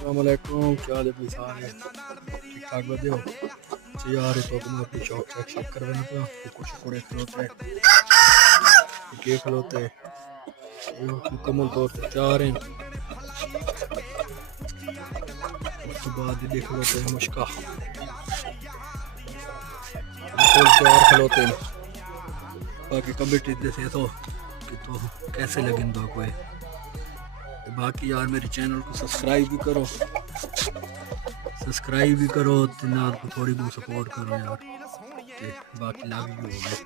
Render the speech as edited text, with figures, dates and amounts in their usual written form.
अस्सलामुअलैकुम, क्या हाल है भाई सारे? ठीक ठाक बजे हो? जी यार तो मैं अपनी शॉप चेक करवाना था। कुछ कुड़े खलोते के खलोते ये मुकम्मल तौर पर तैयार हैं। उसके बाद ये खलोते हैं मुश्का बिल्कुल तैयार खलोते हैं। बाकी कमेटी जैसे तो कैसे लगे दो कोई बाकी यार मेरे चैनल को सब्सक्राइब भी करो तो ना थोड़ी बहुत सपोर्ट करो यार। बाकी लाभ भी हो गए।